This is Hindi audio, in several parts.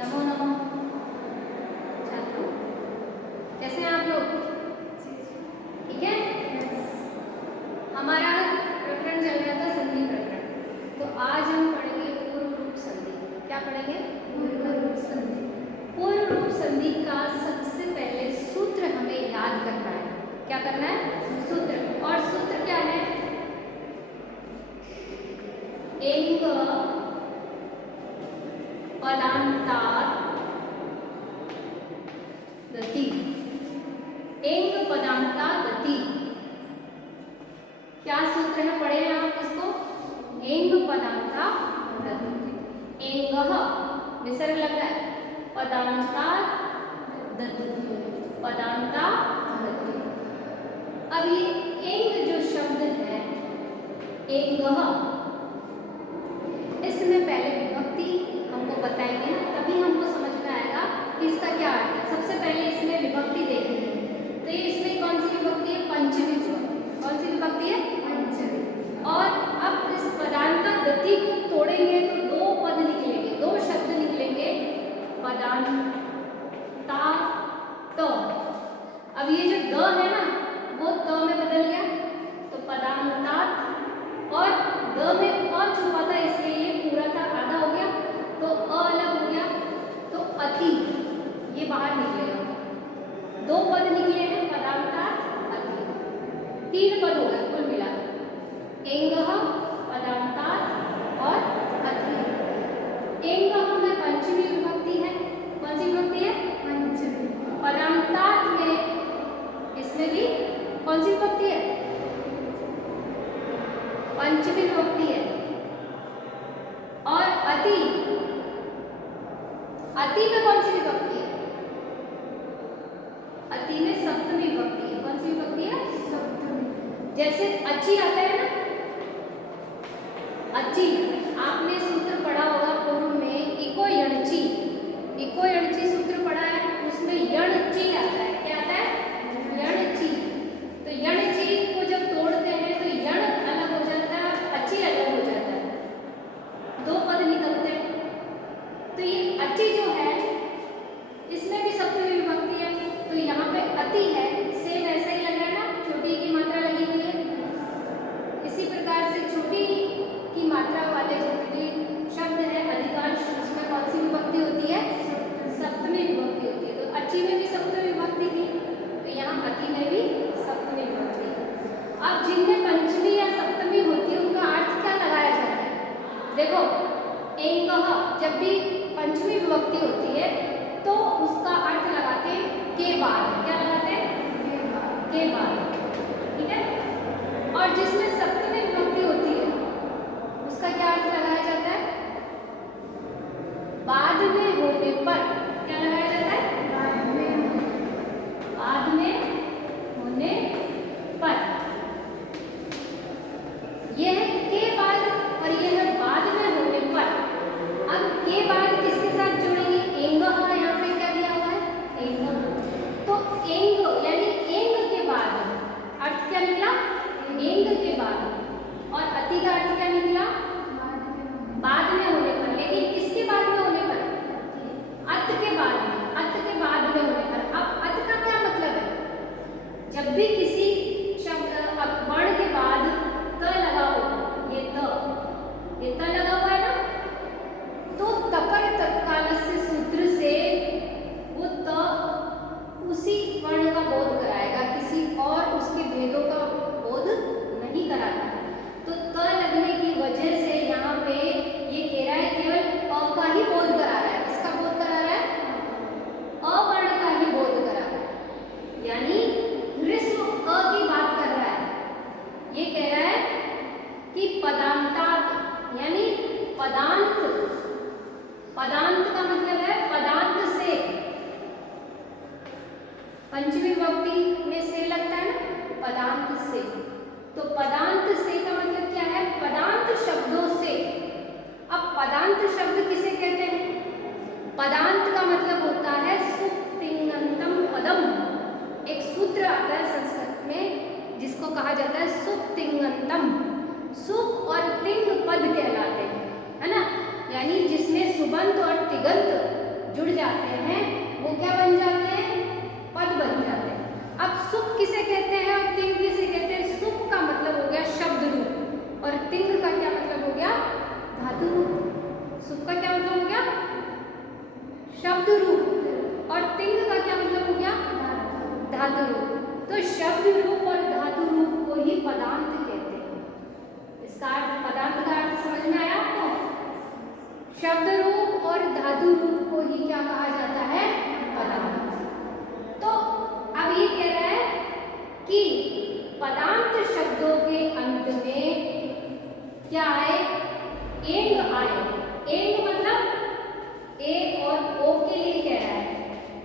नमो नमः। छात्रों, कैसे हैं आप लोग? ठीक है। हमारा प्रकरण चल रहा था संधि प्रकरण, तो आज हम पढ़ेंगे पूर्व रूप संधि। क्या पढ़ेंगे? पूर्व रूप संधि। पूर्व रूप संधि का सबसे पहले सूत्र हमें याद करना है। क्या करना है? सूत्र। और सूत्र क्या है? एक पदांतात् गति। एंग पदांतात् गति। क्या सूत्र है? पढ़े हैं आप इसको? एंग पदांतात् गति। एंगः विसर्ग लग रहा है। पदांतात् गति। पदांतात् गति। अब ये एंग जो शब्द है, एंगः, इसमें पहले विभक्ति हमको बताएंगे ना, तभी हमको समझ में आएगा कि इसका क्या अर्थ है। सबसे पहले इसमें विभक्ति देखेंगे, तो ये इसमें कौन सी विभक्ति है? पंचमी विभक्ति। कौन सी विभक्ति है? पंचमी। और अब इस पदांतात् गति को तोड़ेंगे तो दो पद निकलेंगे, दो शब्द निकलेंगे। पदांतात्। अब ये जो द है ना, वो त में बदल गया, तो पदांतात्। और द में अ छुपा था, इसलिए ये पूरा का आधा हो गया, तो अ अलग हो गया, तो अति ये बाहर निकलेगा। दो पद निकले हैं, पदांतात् अति। तीन पद हो गए कुल मिला। एंगः, पदांतात् और अति। एंगः में पंचमी विभक्ति है। कौन सी विभक्ति है? पंचमी। पदांतात् में इसमें भी कौन सी विभक्ति है? पंचमी विभक्ति है। और अति, अति में कौन सी विभक्ति है? अति में सप्तमी विभक्ति है। कौन सी विभक्ति है? सप्तमी। जैसे अच्छी आता है ना, अच्छी, आपने सूत्र पढ़ा होगा पूर्व में, इको यणची। इको यणची सूत्र पढ़ा है, उसमें यणची आता है। क्या आता है? यणची। तो यणची को जब तोड़ते हैं तो यण अलग हो जाता है, अच्छी अलग हो जाता है, दो पद निकलते हैं। तो ये अति जो है, इसमें भी सप्तमी विभक्ति है, तो यहाँ पे अति है, सेम ऐसा ही लग रहा है ना, छोटी की मात्रा लगी हुई है। इसी प्रकार से छोटी की मात्रा वाले जितने शब्द हैं, अधिकांश उसमें कौन सी विभक्ति होती है? सप्तमी विभक्ति होती है। तो अति में भी सप्तमी विभक्ति थी, तो यहाँ अति में भी सप्तमी विभक्ति। अब जिनमें पंचमी या सप्तमी होती है, उनका अर्थ क्या लगाया जाता है? देखो, एंगः जब भी पंचमी विभक्ति होती है तो उसका अर्थ लगाते हैं के बाद। क्या लगाते हैं? के बाद। ठीक है। और जिसमें सप्तमी विभक्ति होती है, उसका क्या अर्थ लगाया जाता है? बाद में होने पर। क्या लगाया जाता है? बाद में होने पर। यह है के बाद और यह है बाद में होने पर। अब के बाद किसके साथ जोड़ेंगे? एंगः, यहाँ पे क्या दिया हुआ है? एंगः। तो एंग यानी एंग के बाद अर्थ क्या निकला? एंग के बाद। और अति का अर्थ क्या निकला? बाद में होने पर। लेकिन किसके बाद में होने पर? अत के बाद में। अत के बाद में होने पर। अब अत का क्या मतलब है? जब भी किसी शब्द वर्ण के बाद त लगा हो, ये त लगा हुआ है ना, तो तपर तत्कालस्य सूत्र से वो त उसी वर्ण का बोध कराएगा, किसी और उसके भेदों का बोध नहीं कराता है। तो त लगने की वजह से यहाँ पे ये कह रहा है केवल अ का ही बोध करा रहा है। किसका बोध करा रहा है? अ वर्ण का ही बोध करा रहा है, यानी ह्रस्व अ की बात कर रहा है। ये कह रहा है कि पदांतात् यानी पदांत। पदांत का मतलब है पदांत से। पंचमी विभक्ति में से लगता है ना, पदांत से। तो पदांत से का मतलब क्या है? पदांत शब्दों से। अब पदांत शब्द किसे कहते हैं? पदांत का मतलब होता है सुप्तिङन्तम पदम। एक सूत्र आता है संस्कृत में जिसको कहा जाता है सुप्तिङन्तम। सुप और तिंग पद कहलाते हैं, है ना, यानी जिसमें सुबंत और तिगंत जाते हैं वो क्या बन जाते हैं, पद बन जाते हैं। अब सुप किसे कहते हैं और तिंग किसे कहते हैं? सुप का मतलब हो गया शब्द रूप और तिंग का क्या मतलब हो गया, धातु रूप। सुप का क्या मतलब हो गया, शब्द रूप, और तिंग का क्या मतलब हो गया, धातु रूप। तो शब्द रूप और धातु रूप को ही पदांत कहते हैं। इसका अर्थ, पदांत का अर्थ समझ में आया आपको? शब्द रूप और धातु रूप को ही क्या कहा जाता है, पदांत। तो अब ये कह रहा है कि पदांत शब्दों के अंत में क्या आए, एंग आए। एंग मतलब ए और ओ के लिए कह रहा है।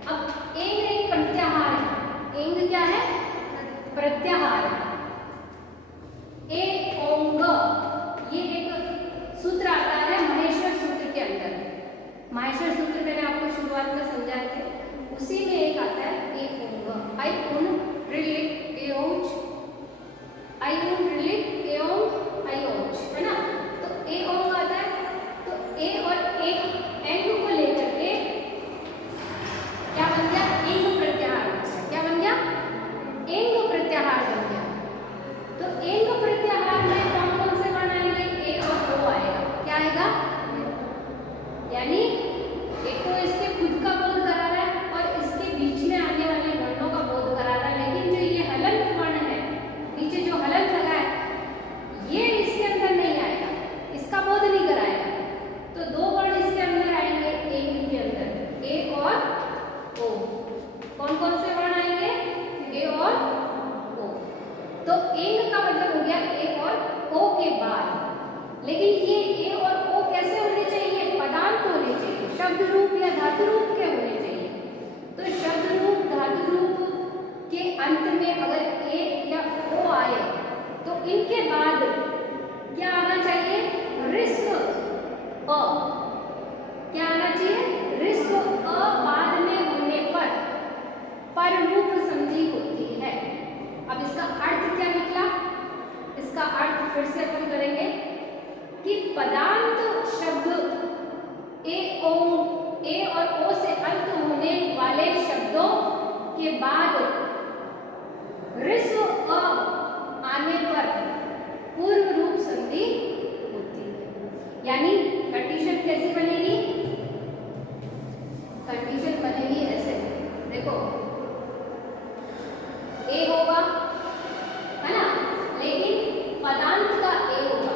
अब एंग एक प्रत्याहार है। एंग क्या है, प्रत्याहार। ए ओंग, ये एक सूत्र आता है महेश्वर सूत्र के अंदर। महेश्वर सूत्र मैंने आपको शुरुआत में समझाए थे, उसी में एक आता है ए ओंग। आई उन रिलिक एओंच, आई उन रिलिक एओंग आई ओंच, है ना। तो ए ओंग आता है, तो ए और ए एंग को लेकर के क्या बन गया, एंग प्रत्याहार। क्या बन गया, एंग प्रत्याहार बन गया। तो एंग प्रत्याहार में कौन कौन से वर्ण आएंगे, ए और ओ आएगा। क्या आएगा, यानी एक तो इसके खुद का बोध करा रहा है और इसके बीच में आने वाले वर्णों का बोध करा रहा है, लेकिन जो ये हलंत वर्ण है, नीचे जो हलंत लगा है, ये इसके अंदर नहीं आएगा, इसका बोध नहीं कराएगा। तो दो वर्ण इसके अंदर आएंगे, एंग के अंदर, ए और ओ। कौन कौन से वर्ण आएंगे, ए और ओ। तो एंग का मतलब हो गया ए और ओ के बाद। लेकिन ये ए और ओ कैसे होने चाहिए, पदांत होने चाहिए, शब्द रूप या धातु रूप के होने चाहिए। तो शब्द रूप, धातु रूप के अंत में अगर ए या ओ आए तो इनके बाद क्या आना चाहिए, ऋस्व अ। क्या आना चाहिए, ऋस्व अ बाद में होने पर रूप संधि होती है। अब इसका अर्थ क्या निकला, इसका अर्थ फिर से अपन करेंगे कि पदांत शब्द ए और ओ से अंत होने वाले शब्दों के बाद ऋस्व अ आने पर पूर्व रूप संधि होती है। यानी कंडीशन कैसे बनेगी, कंडीशन बनेगी ऐसे, देखो ए होगा, है ना, लेकिन पदांत का ए होगा।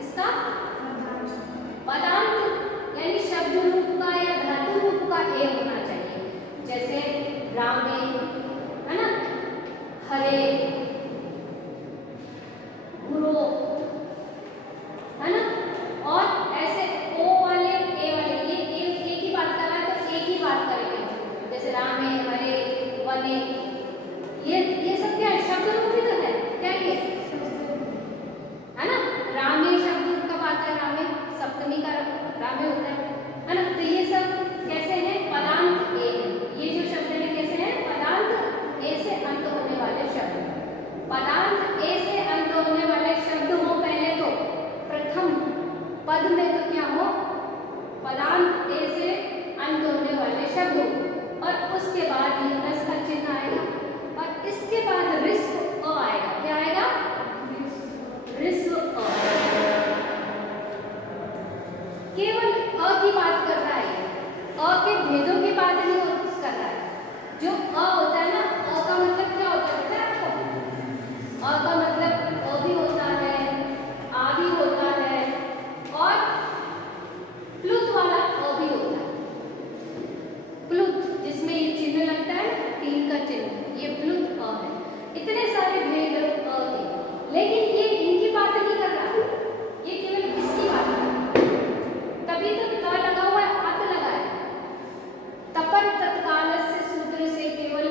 इसका पदांत यानी शब्द रूप का या धातु रूप का ए होना चाहिए। जैसे रामे, है ना, हरे, गुरु, है ना, और ऐसे ओ वाले, ए वाले, ये ए की बात कर रहा है तो ए की बात करेंगे। जैसे रामे, हरे, वने, ये सब क्या है, शब्द रूप ही तो है। क्या ये है ना, रामे शब्द रूप का बात है, रामे सप्तमी का रामे होता है ना। तो ये सब कैसे हैं, पदांत ए है। ये जो शब्द है कैसे हैं, पदांत ए से अंत होने वाले शब्द। पदांत ए से अंत होने वाले शब्द हो पहले तो प्रथम पद में, तो क्या हो, पदांत ए से अंत होने वाले शब्द हो, और उसके बाद ये नस का चिन्ह आएगा, और इसके बाद ऋस्व अ आएगा। क्या आएगा, ऋस्व अ। केवल अ की बात कर रहा है, अ के भेदों की बात नहीं कर रहा है। जो अ होता है ना, अ का मतलब क्या होता है पता है आपको? अ का मतलब अ भी होता है, आ भी होता है, और प्लुत वाला अ भी होता है। प्लुत जिसमें ये चिन्ह लगता है, तीन का चिन्ह, ये प्लुत अ है। इतने सारे भेद अ के, लेकिन ये इनकी बात नहीं कर रहा, ये केवल इसकी बात है। तभी तो त लगा हुआ है, अत लगा है। तपर तत्काल से सूत्र से केवल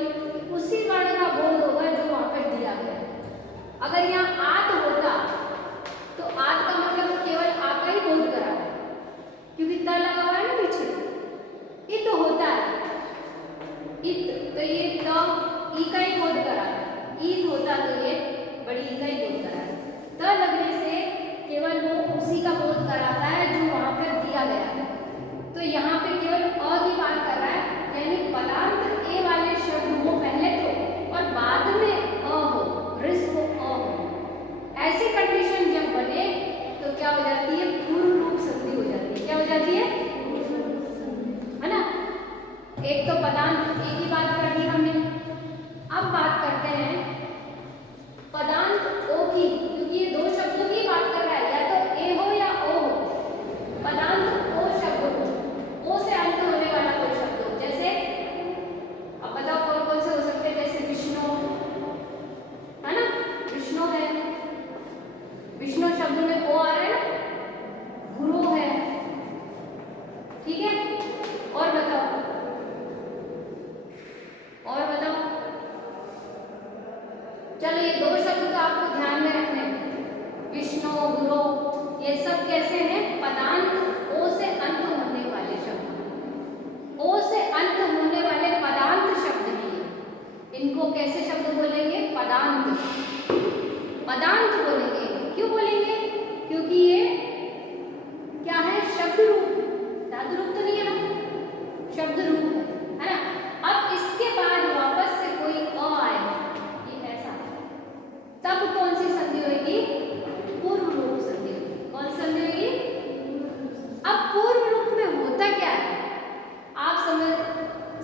ठीक है, और बताओ, और बताओ। चलो ये दो शब्द तो आपको ध्यान में रखने हैं, विष्णु, गुरु, ये सब कैसे हैं? पदांत, ओ से अंत होने वाले शब्द, ओ से अंत होने वाले पदांत शब्द हैं। इनको कैसे शब्द बोलेंगे? पदांत, पदांत बोलेंगे। क्यों बोलेंगे? क्योंकि ये क्या है? शब्द रूप, धातु रूप तो नहीं है ना, शब्द रूप है ना। अब इसके बाद वापस से कोई अ आएगा, ये ऐसा, तब कौन सी संधि होगी? पूर्व रूप संधि। कौन सी संधि होगी? अब पूर्व रूप में होता क्या है? आप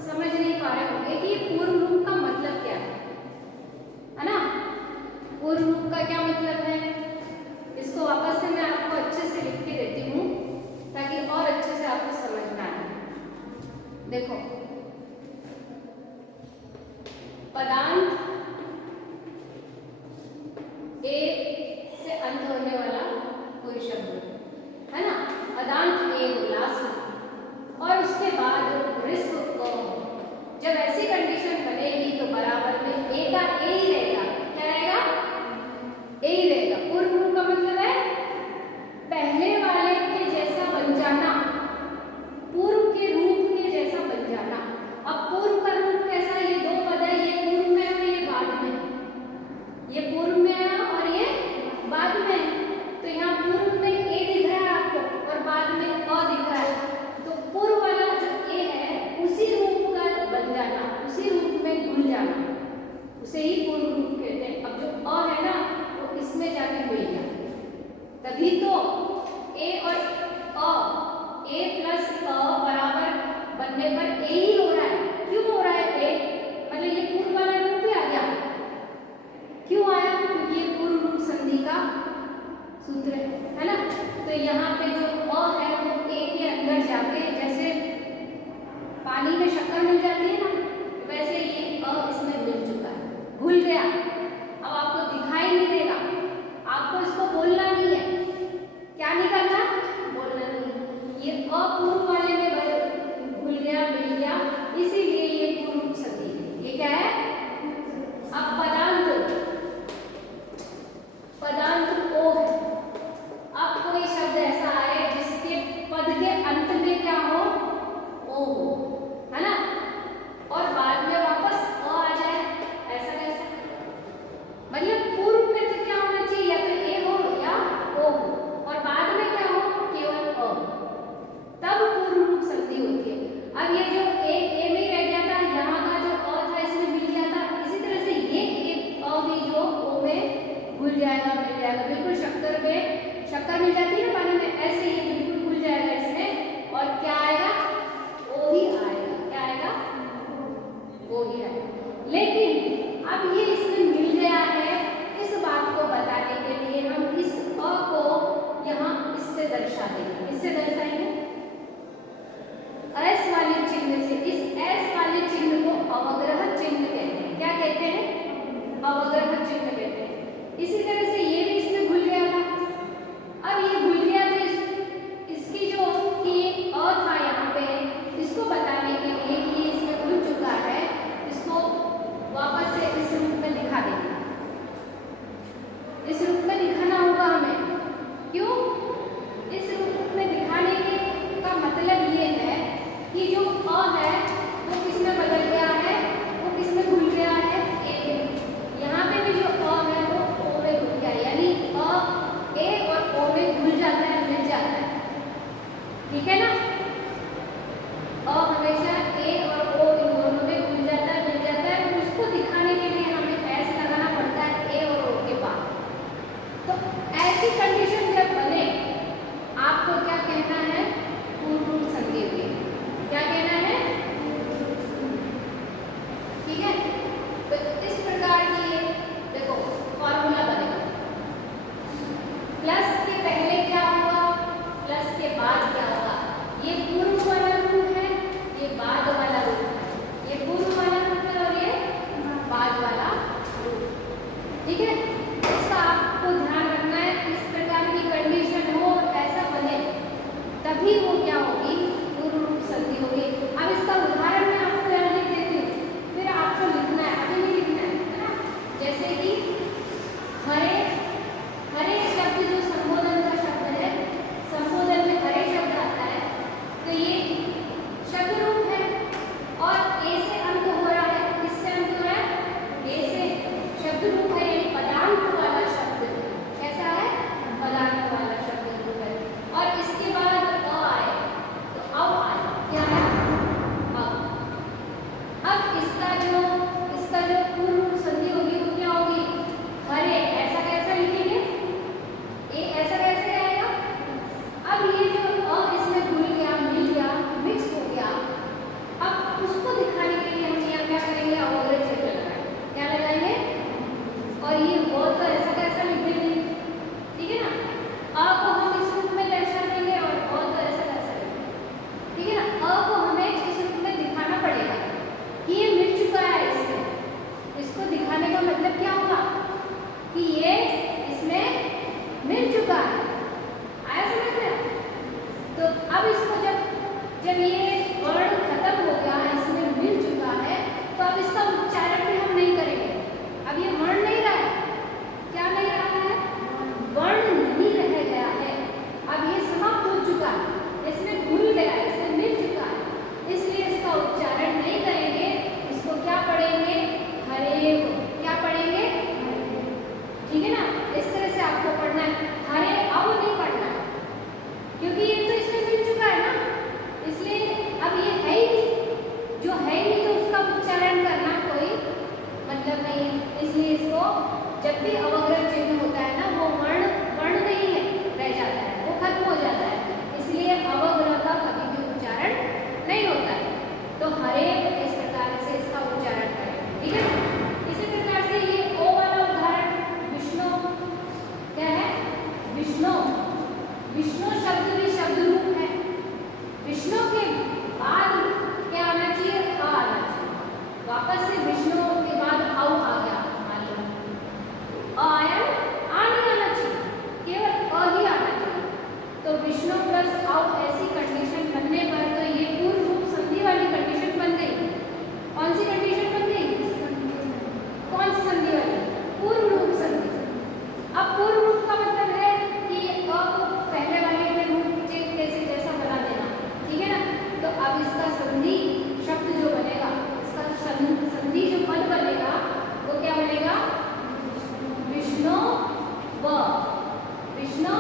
समझ नहीं पा रहे होंगे कि पूर्व रूप का मतलब क्या है ना। पूर्व रूप का क्या मतलब है? इसको वापस से मैं आपको अच्छे से लिख के देती हूँ ताकि और अच्छे से आपको समझ में आए। देखो, पदांत ए से अंत होने वाला कोई शब्द है ना, पदांत ए लास्ट, और उसके बाद रिस्क को, जब ऐसी कंडीशन बनेगी तो बराबर में ए का ए ही रहेगा। क्या रहेगा? ए ही रहेगा। पूर्व रूप का मतलब है पहले वाले के जैसा बन जाना, पूर्व के रूप के जैसा बन जाना। अब पूर्व का रूप कैसा? ये दो पद है, ये पूर्व में और ये बाद में, ये पूर्व में है और ये बाद में है। तो यहाँ पूर्व में ए दिख रहा है आपको और बाद में अ दिख रहा है, तो पूर्व वाला जो ए है उसी रूप का बन जाना, उसी रूप में घुल जाना, उसे ही पूर्व रूप कहते हैं। अब जो अ है ना वो इसमें जाके मिल गया, तभी तो ए और अ, ए प्लस अ बराबर बनने पर ए ही हो रहा है। क्यों हो रहा है ए? मतलब ये पूर्व वाला रूप ही आ गया। क्यों आया? क्योंकि ये पूर्व रूप संधि का सूत्र है ना। तो यहाँ पे जो अ है वो ए के अंदर जाके, जैसे पानी में शक्कर मिल जाती है ना, वैसे ये अ इसमें मिल चुका है, घुल गया। अब आपको दिखाई नहीं देगा, आपको इसको बोलना नहीं है। क्या नहीं करना? बोलना नहीं। ये अ पूर्व वाले में घुल गया, मिल गया, इसीलिए ये पूर्व रूप संधि है। ये क्या है? अब पदांत, पदांत ओ है। अब कोई शब्द ऐसा आए जिसके पद के अंत में क्या हो? ओ हो, है ना, और बाद में वापस अ आ जाए, ऐसा कैसा? मतलब पूर्व में तो क्या होना चाहिए? या तो ए हो या ओ हो, और बाद में क्या हो? केवल अ, तब पूर्व रूप संधि होती है। अब ये जो ए में रह गया था, यहाँ का जो अ था इसमें मिल गया था, इसी तरह से ये अ भी जो ओ में घुल जाएगा, मिल जाएगा। बिल्कुल शक्कर में शक्कर मिल जाती है ना पानी में, ऐसे ये बिल्कुल घुल जाएगा इसमें, और क्या आएगा? ओ ही आएगा। क्या आएगा? ओ ही आएगा। लेकिन अब ये इसमें मिल गया है, इस बात को बताने के लिए हम इस अ को यहाँ इससे दर्शा देंगे। इससे दर्शाएंगे एस वाले चिन्ह से। इस एस वाले चिन्ह को अवग्रह चिन्ह कहते हैं। क्या कहते हैं? अवग्रह चिन्ह कहते हैं। इसी तरह से ये भी इसमें घुल गया था। अब ये घुल गया तो इसकी जो कि अ था यहाँ पे, इसको बताने के लिए कि ये इसमें घुल चुका है, इसको वापस से इस रूप में दिखा देंगे। इस रूप में दिखाना होगा हमें। क्यों? इस रूप में दिखाने का मतलब ये है कि जो अ है वो किसमें बदल गया है? वो किसमें घुल गया है? ए में। यहाँ पे भी जो अ है वो ओ में घुल गया, यानी अ ए और ओ में घुल जाता है, मिल जाता है। ठीक है ना? अ हमेशा ए और ओ इन दोनों में घुल जाता है, मिल जाता है। उसको दिखाने के लिए हमें एस लगाना पड़ता है ए और ओ के बाद। तो ऐसी कंडीशन जब बने, आपको क्या कहना है? पूर्व रूप संधि हुई। क्या कहना है? ठीक है, तो इस प्रकार की देखो फॉर्मूला बनेगा। प्लस के पहले क्या होगा, प्लस के बाद क्या होगा? ये पूर्व वाला रूप है, ये बाद वाला रूप है। ये पूर्व वाला रूप है और ये बाद वाला रूप। ठीक है, इसका आपको ध्यान रखना है। इस प्रकार की कंडीशन हो, ऐसा बने, तभी वो क्या होगी? पूर्व संधि होगी। अब इसका उदाहरण मैं आपको यहाँ लिख देती हूँ, फिर आपको लिखना है, अभी नहीं लिखना है ना। जैसे कि हरे, हरे शब्द जो संबोधन का शब्द है, संबोधन में हरे शब्द आता है, तो ये शब्द रूप है और ए से अंत हो रहा है। किससे अंत हो रहा है? ए से। शब्द रूप है यानी पदांत वाला शब्द। कैसा है? पदांत वाला शब्द रूप है। और इसके बाद अ आए तो अब आए, क्या है? अब इसका जो पूर्व संधि होगी वो क्या होगी? हरे। ऐसा कैसा लिखेंगे? ए ऐसा कैसे आएगा? अब ये जो अ इसमें घुल गया, मिल गया, मिक्स हो गया, अब उसको दिखाने के लिए हम यहाँ क्या करेंगे? अवग्रह चिन्ह लगाएंगे। क्या लगाएंगे? और ये बहुत तो ऐसा कैसा लिख देंगे, ठीक है ना। अ को हम इस रूप में दर्शा देंगे और बहुत तो ऐसा कैसा लिखेंगे, ठीक है ना। अ को हमें इस रूप में दिखाना पड़ेगा कि ये मिल चुका है इसमें। इसको दिखाने का मतलब क्या होगा? कि ये इसमें मिल चुका है। आया समझ में? तो अब इसको जब ये वर्ण खत्म हो गया, इसमें मिल चुका है, तो अब इसका उच्चारण भी हम नहीं करेंगे। अब ये वर्ण नहीं रहा है। क्या नहीं रहा है? वर्ण नहीं रह गया है। अब ये समाप्त हो चुका है, इसमें घुल गया है, इसमें मिल चुका है, इसलिए इसका उच्चारण नहीं करेंगे। इसको क्या पढ़ेंगे? हरे। क्या पढ़ेंगे? ठीक है ना। इस तरह से आपको पढ़ना है। हरे अब नहीं पढ़ना है, क्योंकि ये तो इसमें मिल चुका है ना, इसलिए अब ये है ही नहीं। जो है ही नहीं तो उसका उच्चारण करना कोई मतलब नहीं है। इसलिए इसको जब भी अवग्रह चिन्ह होता है ना, वो वर्ण नहीं है, रह जाता है, वो खत्म हो जाता है, इसलिए अवग्रह का कभी भी उच्चारण नहीं होता है। तो हरे इस प्रकार से इसका उच्चारण करें, ठीक है। इसी प्रकार से ये ओ वाला उदाहरण विष्णु, क्या है? विष्णु। विष्णु शब्द भी शब्द रूप है। विष्णु के बाद क्या आना चाहिए? अ आना चाहिए। वापस से विष्णु के बाद औ आ गया, मान लो अ आया, आ नहीं आना चाहिए, केवल अ ही आना चाहिए। तो विष्णु प्लस औ ऐसी कंडीशन बनने पर तो ये पूर्व रूप संधि वाली कंडीशन बन गई। कौन सी कंडीशन बन गई? कौन सी संधि वाली? पूर्व रूप संधि। अब पूर्व रूप का मतलब है कि अ को पहले वाले में रूप कैसे जैसा बना देना, ठीक है ना। तो अब इसका संधि शब्द जो बनेगा, इसका संधि जो पद बनेगा वो क्या बनेगा? विष्णु व विष्णु।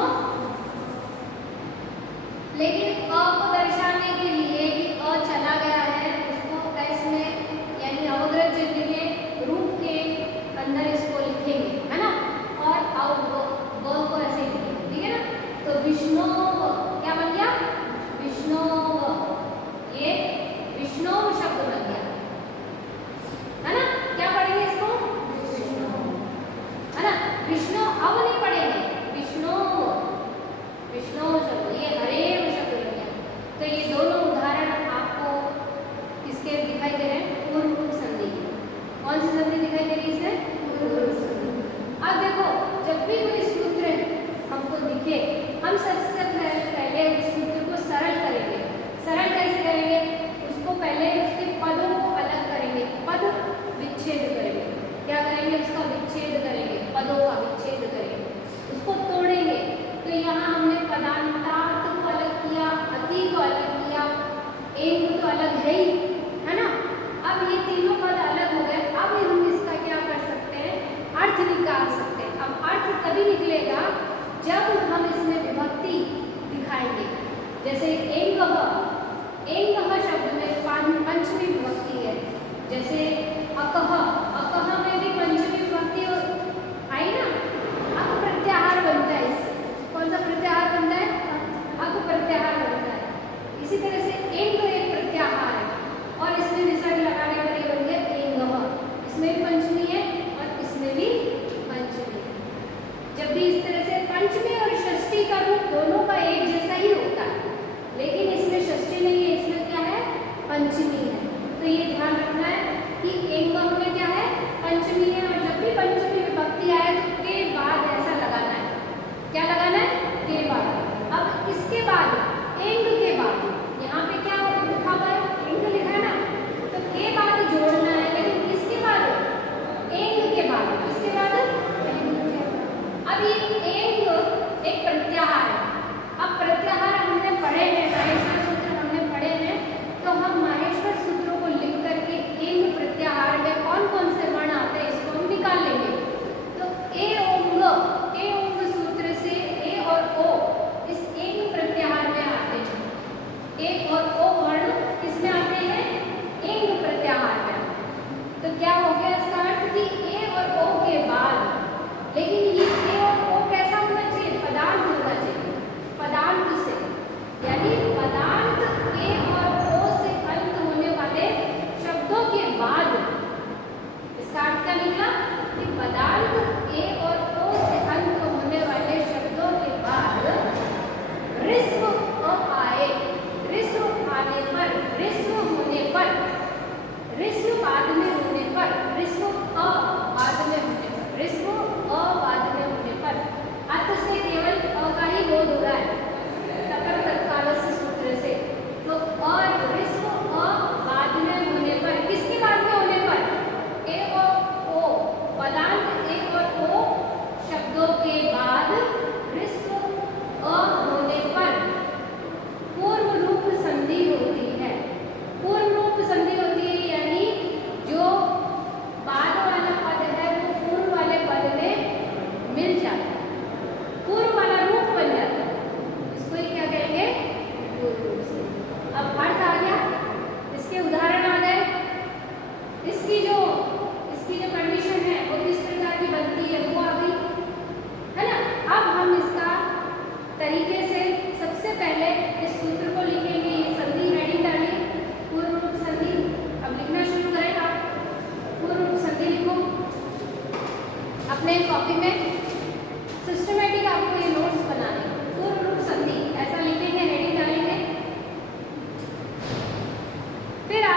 लेकिन अ को दर्शाने के लिए कि अ चला गया है, उसको एस में यानी अवग्रह चिन्ह के रूप के अंदर इसको लिखेंगे, है ना। और व को ऐसे लिखेंगे, ठीक है ना। तो विष्णु क्या बन गया? विष्णु। ये विष्णु शब्द बन गया, है ना। क्या पढ़ेंगे इसको? विष्णु, है ना। विष्णु अब नहीं पढ़ेंगे, विष्णु विष्णु शब्द, ये हरे शब्द बन गया। तो ये दोनों उदाहरण आपको किसके दिखाई दे रहे हैं? पूर्व रूप संधि। कौन सी संधि दिखाई दे रही है इसमें? पूर्व रूप संधि। अब देखो, जब भी कोई सूत्र हमको दिखे, हम सबसे पहले उस सूत्र को सरल करेंगे। सरल कैसे करेंगे? उसको पहले उसके पदों को अलग करेंगे, पद विच्छेद करेंगे। क्या करेंगे? उसका विच्छेद करेंगे, पदों का विच्छेद करेंगे, उसको तोड़ेंगे। तो यहाँ हमने पदांतार्थ को अलग किया, अति को अलग किया, एक तो अलग है ही, है ना। अब ये तीनों पद अलग हो गए। अब हम इसका क्या कर सकते हैं? अर्थ निकाल सकते हैं। अब अर्थ तभी निकलेगा जब हम इसमें विभक्ति दिखाएंगे। जैसे एंगह, एंगह शब्द में पंचमी विभक्ति है। जैसे अकह, अकह में भी पंचमी विभक्ति आई ना, अक प्रत्याहार बनता है इससे। कौन सा प्रत्याहार बनता है? अक प्रत्याहार बनता है। इसी तरह से एंग एक प्रत्याहार है और इसमें विसर्ग लगाने पर ये बन गया एंगह। इसमें भी पंचमी है और इसमें भी पंचमी है। जब भी इस तरह से पंचमी और षष्ठी का रूप दोनों का एक जैसा ही होता है, लेकिन इसमें षष्ठी नहीं है, इसमें क्या है? पंचमी है। तो ये ध्यान रखना है कि एंगह में क्या है? पंचमी है। और जब भी पंचमी विभक्ति आए तो के बाद ऐसा लगाना है। क्या लगाना है? के बाद। अब इसके बाद एंग के बाद यहाँ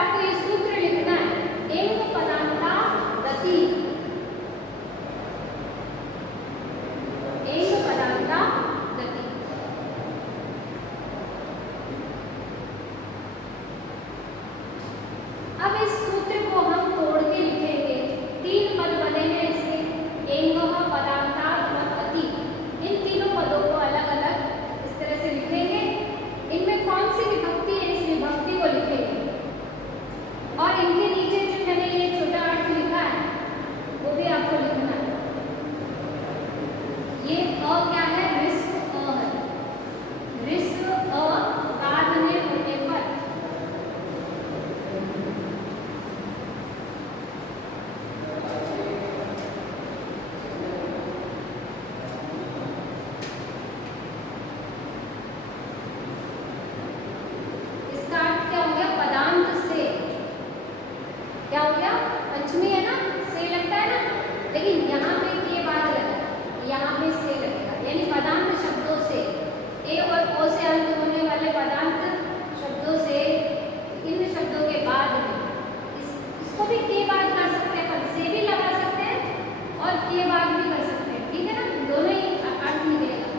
आपको ये सूत्र लिखना है, एंग पदांता गति, एंग पदांता गति। अब इस सूत्र को हम तोड़ के लिखेंगे। 3 पद बने हैं इसके, एंग पदांता गति। इन तीनों पदों को अलग अलग इस तरह से लिखेंगे। इनमें कौन सी विभक्ति है, इस विभक्ति को लिखेंगे। और इनके नीचे जो मैंने ये छोटा अर्थ लिखा है वो भी आपको लिखना है। ये अ क्या है, ऋस्व अ है। ऋस्व अ बाद में होने पर इसका अर्थ क्या हो गया, पदांत से। क्या हो गया, पंचमी है ना, से लगता है ना, लेकिन यहाँ पे के बाद लगेगा, यहाँ पे से लगेगा, यानी पदांत शब्दों से, ए और ओ से अंत होने वाले पदांत शब्दों से, इन शब्दों के बाद में इसको भी के बाद कर सकते हैं, पर से भी लगा सकते हैं और के बाद भी कर सकते हैं, ठीक है ना, दोनों ही अर्थ निकलेगा।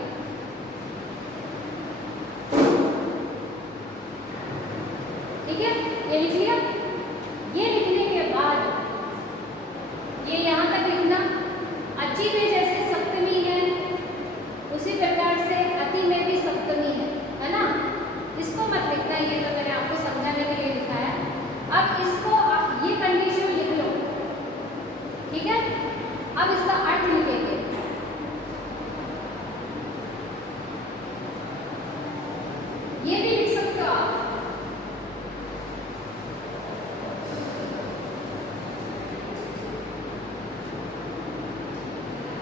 ठीक है, ये लिख लिया। ये लिखने के बाद ये यहाँ तक लिखना, अचि में जैसे सप्तमी है उसी प्रकार से अति में भी सप्तमी है ना। इसको मत लिखना, ये तो मैंने आपको समझाने के लिए लिखा है। अब इसको ये कंडीशन लिख लो, ठीक है। अब इसका अर्थ लिखेंगे। ये भी लिख सकते हो आप,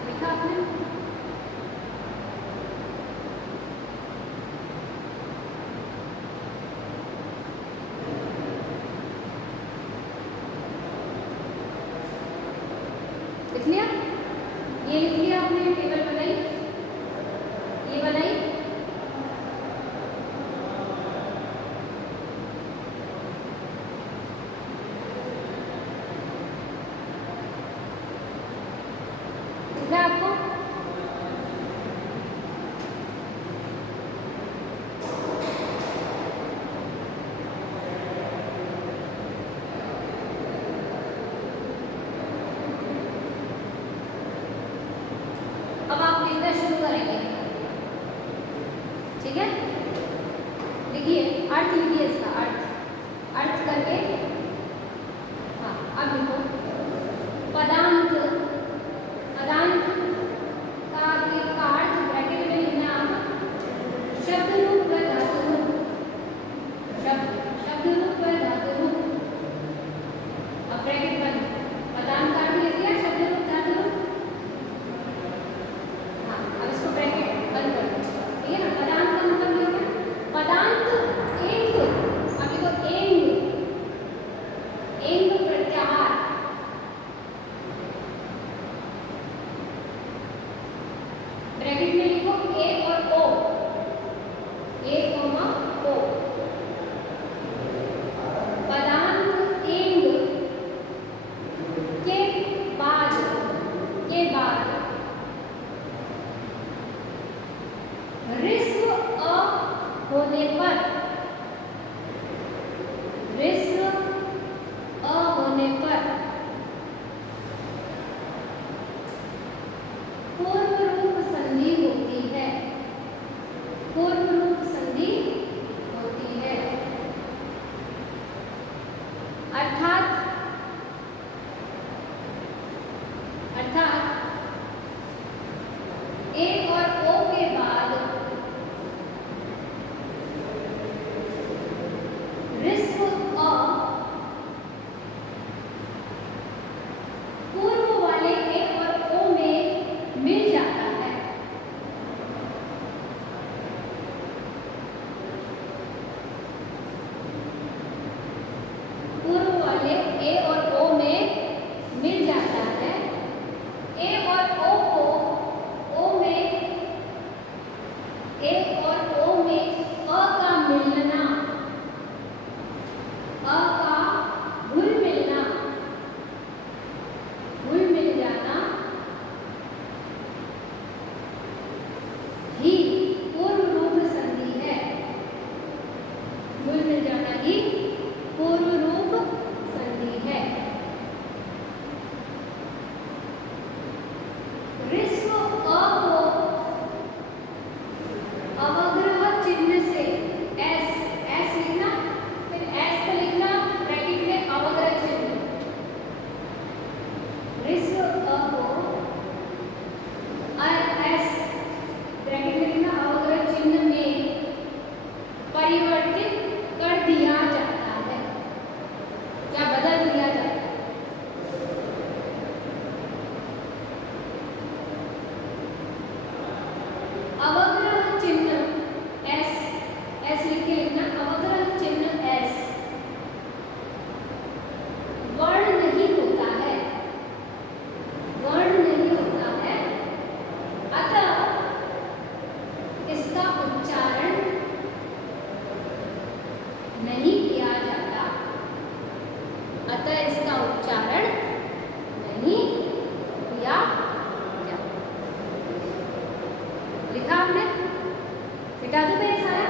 लिखा आपने। लिख लिया, ये लिख लिया आपने, टेबल बनाई, ये बनाई। दिख रहा है आपको? अब आप लिखना शुरू करेंगे, ठीक है। लिखिए, अर्थ लिखिए, इसका अर्थ करके, हाँ अब लिखो। पदांत, पदांत का अर्थ ब्रैकेट में लिखना आप, शब्द रूप व धातु रूप, शब्द रूप व धातु रूप। अब ब्रैकेट बंद, पदांत का अर्थ लिख दिया, शब्द रूप धातु रूप। अब इसको ब्रैकेट बंद कर दो, ठीक है ना। पदांत का मतलब ये है, पदांत एंग, अब लिखो एंग, एंग प्रत्याहार, ब्रैकेट में लिखो ए और ओ, ए कॉमा ओ। पदांत एंग के बाद, के बाद ऋस्व अ होने पर, ऋस्व अ होने पर पूर्व रूप संधि होती है, पूर्व रूप संधि होती है। अर्थात ए और ओ के बाद ऋस्व अ पूर्व वाले ए और ओ में मिल जाता है। पूर्व वाले ए और ओ में मिल जाता है। ए और ओ को, ओ में, ए और ओ में अ का मिलना, भी पूर्व रूप संधि है। ऋस्व अ को अवग्रह चिन्ह से एस लिखना, फिर एस को लिखना ब्रैकेट में अवग्रह चिन्ह। ऋस्व अ को एस ब्रैकेट में लिखना अवग्रह चिन्ह में परिवर्तित कर दिया जाता है या बदल दिया जाता है। अवग्रह चिन्ह एस लिख के लिखना, अवग्रह चिन्ह एस वर्ण नहीं होता है, वर्ण नहीं होता है, अतः इसका उच्चारण नहीं किया जाता, अतः इसका उच्चारण नहीं किया जाता। लिखा आपने? मिटा दूं मैं सारा?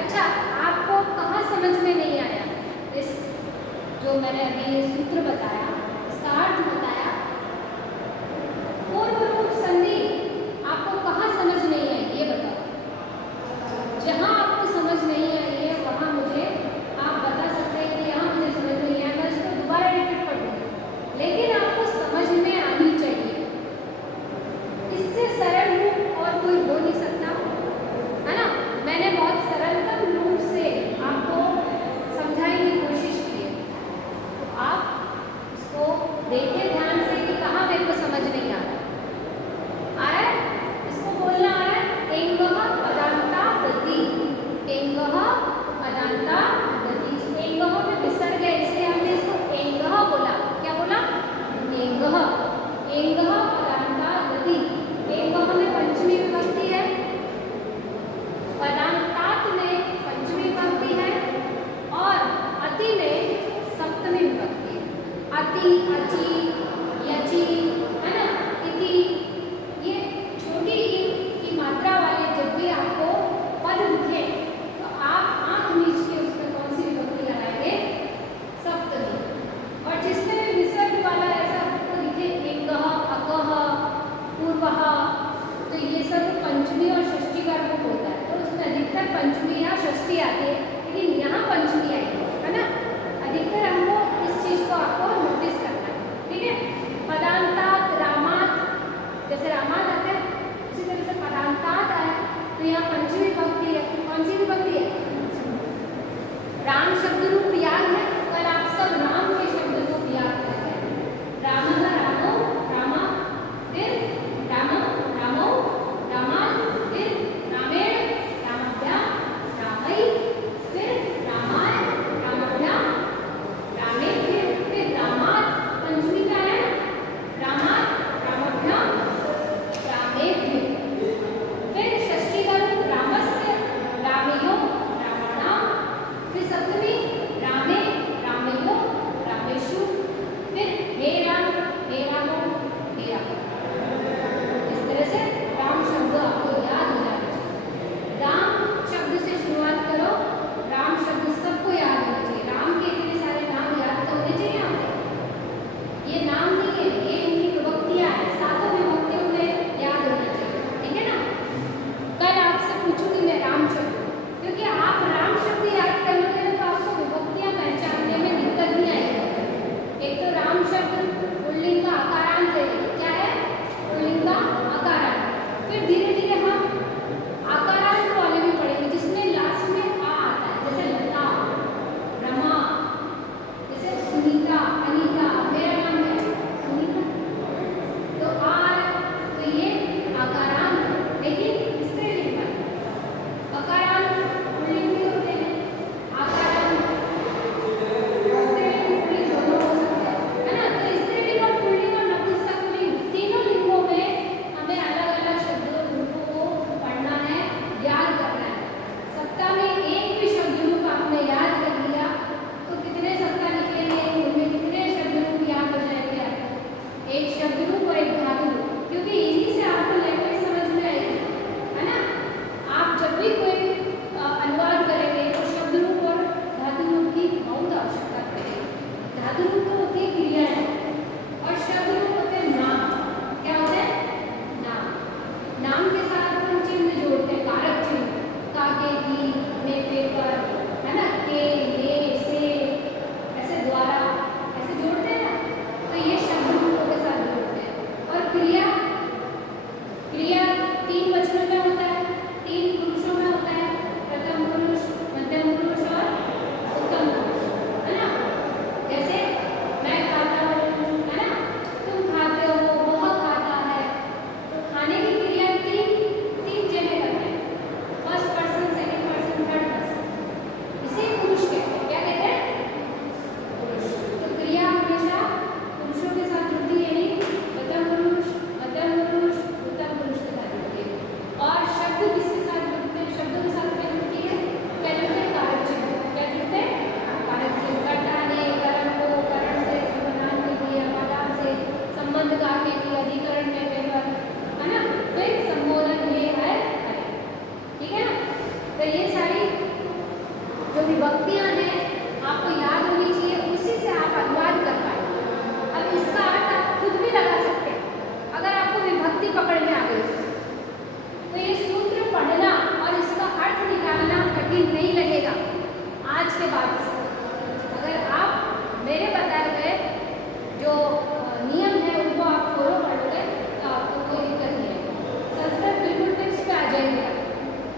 अच्छा, आपको कहाँ समझ में नहीं आया इस जो मैंने अभी सूत्र बताया, इसका अर्थ बताया? पूर्व रूप संधि आपको कहाँ समझ नहीं आई ये बताओ। जहाँ आपको समझ नहीं आई है वहाँ मुझे आप बता सकते हैं कि यहाँ मुझे समझ नहीं आया, मैं इसको दोबारा रिपीट कर दूँगी, लेकिन आपको समझ में आनी चाहिए। इससे सरल रूप और कोई हो नहीं सकता, है ना? मैंने बहुत सरलतम रूप से आपको समझाने की कोशिश की है, तो आप इसको देखें विभक्तियां हैं आपको याद होनी चाहिए, उसी से आप अनुवाद कर पाएंगे। अब इसका अर्थ आप खुद भी लगा सकते हैं अगर आपको विभक्ति पकड़ में आ गई तो ये सूत्र पढ़ना और इसका अर्थ निकालना कठिन नहीं लगेगा आज के बाद से। अगर आप मेरे बताए हुए जो नियम है उनको आप फॉलो करोगे तो आपको कोई दिक्कत नहीं आएगी, संस्कृत बिल्कुल टिप्स पे आ जाएंगे।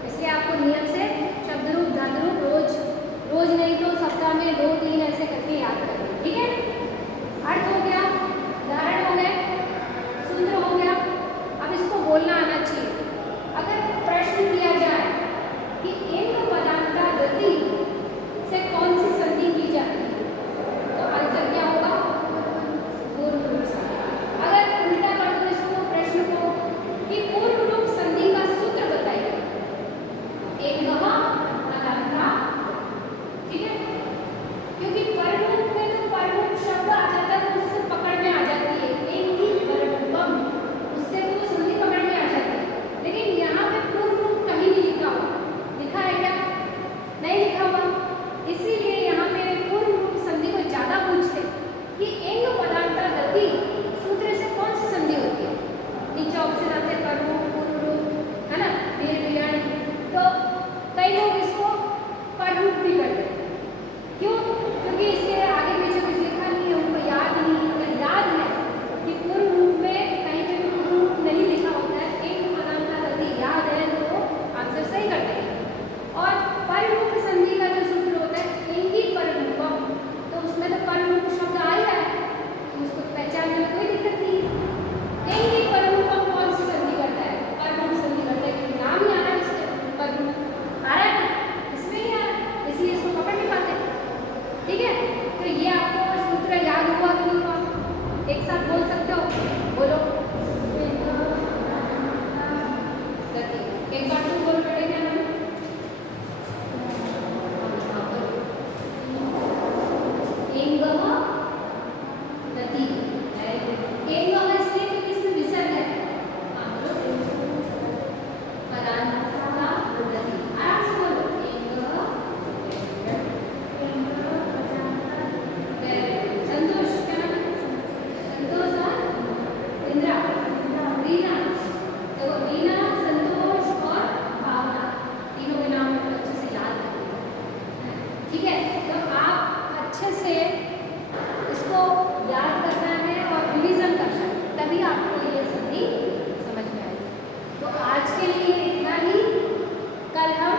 इसलिए आपको नियम से शब्द रूप धातु रूप रोज नहीं तो सप्ताह में 2-3 ऐसे करके याद करेंगे, ठीक है। अर्थ हो गया, उदाहरण हो गए, सूत्र हो गया। अब इसको बोलना आना चाहिए। अगर प्रश्न किया जाए कि इंग पदांता गति से कौन सी संधि की जाती है तो आंसर क्या होगा? पूर्व रूप संधि। अगर उल्टा कर दो इसको प्रश्न को कि पूर्व रूप संधि का सूत्र बताइए, इंग पदांता, ठीक है, क्योंकि पररूप में तो पररूप शब्द आ जाता है तो उससे पकड़ में आ जाती है, इंगी पररूपम, उससे तो संधि पकड़ में आ जाती है। लेकिन यहाँ पे पूर्व रूप कहीं नहीं लिखा हुआ, लिखा है क्या? नहीं लिखा हुआ। इसीलिए यहाँ पे पूर्व रूप संधि को ज्यादा पूछते कि इंग पदांता गति सूत्र से कौन सी संधि होती है। नीचे ऑप्शन आते हैं पररूप, पूर्व रूप, है ना, वीर विलयन। तो कई लोग इसको पररूप भी करते हैं। क्यों? क्योंकि इसके आगे पीछे कुछ लिखा नहीं है, उनको याद नहीं है। अगर याद है कि पूर्व रूप में कहीं पे भी पूर्व रूप नहीं लिखा होता है, इंग पदांता गति याद है तो आंसर सही कर देंगे। और पररूप संधि का जो सूत्र होता है इंगी पररूपम, तो उसमें तो पररूप शब्द आ ही रहा है तो उसको पहचानने में कोई दिक्कत नहीं है। इंगी पररूपम कौन सी संधि करता है? पररूप संधि करता है, क्योंकि नाम ही आ रहा है इसमें, पररूप आ रहा है, इसमें ही आ रहा है, इसलिए इसको पकड़ नहीं पाते, ठीक है। तो ये आपको सूत्र याद हुआ कि नहीं हुआ? एक साथ बोल सकते हो, बोलो गति। एक बार तुम बोल पड़े क्या नाम? इंग गति, इंग इसलिए क्योंकि इसमें विसर्ग है। हाँ बोलो, पदांता गति, आराम से बोलो, संतोष, क्या नाम है? संतोष और इंद्रा, रीना। देखो रीना, संतोष और भावना, तीनों के नाम अच्छे से याद रखना, ठीक है। तो आप अच्छे से इसको याद करना है और रिवीजन करना है, तभी आपको ये संधि समझ में आएगी। तो आज के लिए इतना ही, कल हम